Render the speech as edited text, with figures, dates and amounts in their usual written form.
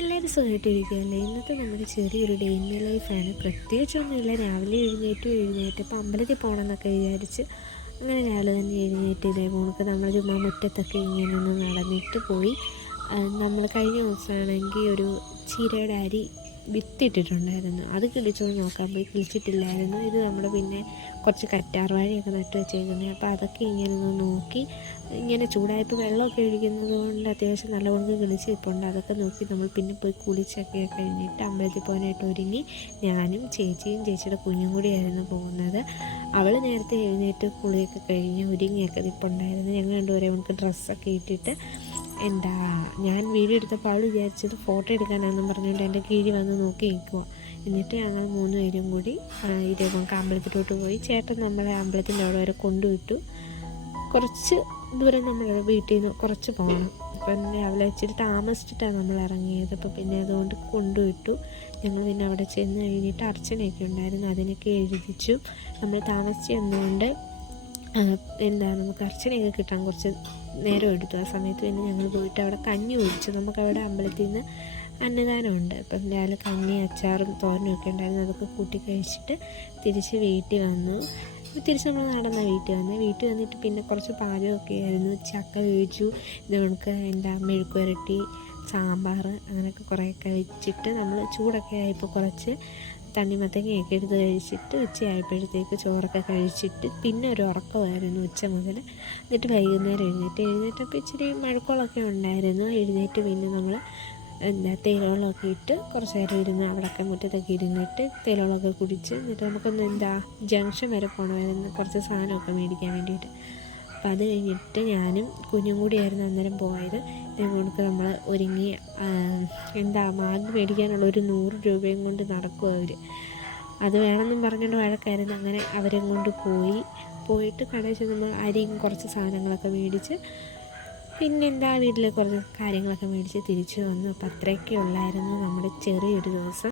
എല്ലാവരും സുഖമായിട്ടിരിക്കുകയല്ലേ. ഇന്നത്തെ നമ്മുടെ ചെറിയൊരു ഡേ ഇൻ മൈ ലൈഫാണ്. പ്രത്യേകിച്ചൊന്നുമില്ല. രാവിലെ എഴുന്നേറ്റ് ഇപ്പോൾ അമ്പലത്തിൽ പോകണമെന്നൊക്കെ വിചാരിച്ച് അങ്ങനെ രാവിലെ തന്നെ എഴുന്നേറ്റ് ഇതേപോലെ നമ്മൾ ചുമ്മാ മുറ്റത്തൊക്കെ ഇങ്ങനെ ഒന്ന് നടന്നിട്ട് പോയി. നമ്മൾ കഴിഞ്ഞ ദിവസമാണെങ്കിൽ ഒരു ചീരയുടെ അരി വിത്തിട്ടിട്ടുണ്ടായിരുന്നു. അത് കിളിച്ചോന്ന് നോക്കാൻ പോയി, കിളിച്ചിട്ടില്ലായിരുന്നു. ഇത് നമ്മൾ പിന്നെ കുറച്ച് കറ്റാർവാഴയൊക്കെ നട്ട് വെച്ചേക്കുന്നത്. അപ്പോൾ അതൊക്കെ ഇങ്ങനെ ഒന്ന് നോക്കി, ഇങ്ങനെ ചൂടായപ്പോൾ വെള്ളമൊക്കെ ഒഴിക്കുന്നത് കൊണ്ട് അത്യാവശ്യം നല്ലവണ്ണം കിളിച്ചിട്ടുണ്ട്. അതൊക്കെ നോക്കി നമ്മൾ പിന്നെ പോയി കുളിച്ചൊക്കെ കഴിഞ്ഞിട്ട് അമ്പലത്തിൽ പോകാനായിട്ട് ഒരുങ്ങി. ഞാനും ചേച്ചിയും ചേച്ചിയുടെ കുഞ്ഞും കൂടിയായിരുന്നു പോകുന്നത്. അവൾ നേരത്തെ എഴുന്നേറ്റ് കുളിയൊക്കെ കഴിഞ്ഞ് ഒരുങ്ങിയൊക്കെ നിൽപ്പുണ്ടായിരുന്നു. ഞങ്ങൾ രണ്ടുപേരെ നമുക്ക് ഡ്രസ്സൊക്കെ ഇട്ടിട്ട് ഞാൻ വീഡിയോ എടുത്തപ്പോൾ അവൾ വിചാരിച്ചത് ഫോട്ടോ എടുക്കാനാണെന്നും പറഞ്ഞുകൊണ്ട് എൻ്റെ കീഴിൽ വന്ന് നോക്കി നിൽക്കുക. എന്നിട്ട് ഞങ്ങൾ 3 പേരും കൂടി ഇതേപോലെ അമ്പലത്തിലോട്ട് പോയി. ചേട്ടൻ നമ്മളെ അമ്പലത്തിൻ്റെ അവിടെ വരെ കൊണ്ടുവിട്ടു. കുറച്ച് ദൂരം നമ്മുടെ വീട്ടിൽ നിന്ന് കുറച്ച് പോകണം. അപ്പം രാവിലെ ഇച്ചിരി താമസിച്ചിട്ടാണ് നമ്മൾ ഇറങ്ങിയത്. അപ്പോൾ പിന്നെ അതുകൊണ്ട് കൊണ്ടുവിട്ടു. ഞങ്ങൾ പിന്നെ അവിടെ ചെന്ന് കഴിഞ്ഞിട്ട് അർച്ചനയൊക്കെ ഉണ്ടായിരുന്നു, അതിനൊക്കെ എഴുതിച്ചു. നമ്മൾ താമസിച്ച് എന്നതുകൊണ്ട് നമുക്ക് അർച്ചനയൊക്കെ കിട്ടാൻ കുറച്ച് നേരം എടുത്തു. ആ സമയത്ത് പിന്നെ ഞങ്ങൾ പോയിട്ട് അവിടെ കഞ്ഞി കുടിച്ചു. നമുക്കവിടെ അമ്പലത്തിൽ നിന്ന് അന്നദാനമുണ്ട്. അപ്പം രാവിലെ കഞ്ഞി, അച്ചാറും തോരനും ഒക്കെ ഉണ്ടായിരുന്നു. അതൊക്കെ കൂട്ടി കഴിച്ചിട്ട് തിരിച്ച് വീട്ടിൽ വന്നു. തിരിച്ച് നമ്മൾ നടന്ന വീട്ടിൽ വന്നിട്ട് പിന്നെ കുറച്ച് പാചകമൊക്കെ ആയിരുന്നു. ചക്ക വേവിച്ചു, ഇത് നമുക്ക് മെഴുക്ക് പുരട്ടി, സാമ്പാർ, അങ്ങനെയൊക്കെ കുറേയൊക്കെ വെച്ചിട്ട് നമ്മൾ ചൂടൊക്കെ ആയപ്പോൾ കുറച്ച് തണ്ണിമത്തങ്ങയൊക്കെ എടുത്ത് കഴിച്ചിട്ട് ഉച്ചയായപ്പോഴത്തേക്ക് ചോറൊക്കെ കഴിച്ചിട്ട് പിന്നെ ഒരു ഉറക്കമായിരുന്നു ഉച്ച മുതൽ. എന്നിട്ട് വൈകുന്നേരം എഴുന്നേറ്റപ്പോൾ ഇച്ചിരി മഴക്കോളൊക്കെ ഉണ്ടായിരുന്നു. എഴുന്നേറ്റ് പിന്നെ നമ്മൾ തേയിലവെള്ളമൊക്കെ ഇട്ട് കുറച്ച് നേരം ഇരുന്ന് അവിടെയൊക്കെ മുറ്റത്തൊക്കെ ഇരുന്നിട്ട് തേയിലവെള്ളമൊക്കെ കുടിച്ച് എന്നിട്ട് നമുക്കൊന്ന് ജംഗ്ഷൻ വരെ പോകണമായിരുന്നു, കുറച്ച് സാധനമൊക്കെ മേടിക്കാൻ വേണ്ടിയിട്ട്. അപ്പോൾ അത് കഴിഞ്ഞിട്ട് ഞാനും കുഞ്ഞും കൂടിയായിരുന്നു അന്നേരം പോയത്. ഇതേപോലെ നമ്മൾ ഒരുങ്ങി മാഗ് മേടിക്കാനുള്ള ഒരു 100 രൂപയും കൊണ്ട് നടക്കും അവർ. അത് വേണമെന്നും പറഞ്ഞുകൊണ്ട് വഴക്കായിരുന്നു. അങ്ങനെ അവരെ കൊണ്ട് പോയിട്ട് കടയിൽ ചെന്ന് നമ്മൾ അരിയും കുറച്ച് സാധനങ്ങളൊക്കെ മേടിച്ച് പിന്നെ വീട്ടിൽ കുറച്ച് കാര്യങ്ങളൊക്കെ മേടിച്ച് തിരിച്ചു വന്നു. അപ്പോൾ അത്രയൊക്കെ ഉള്ളായിരുന്നു നമ്മുടെ ചെറിയൊരു ദിവസം.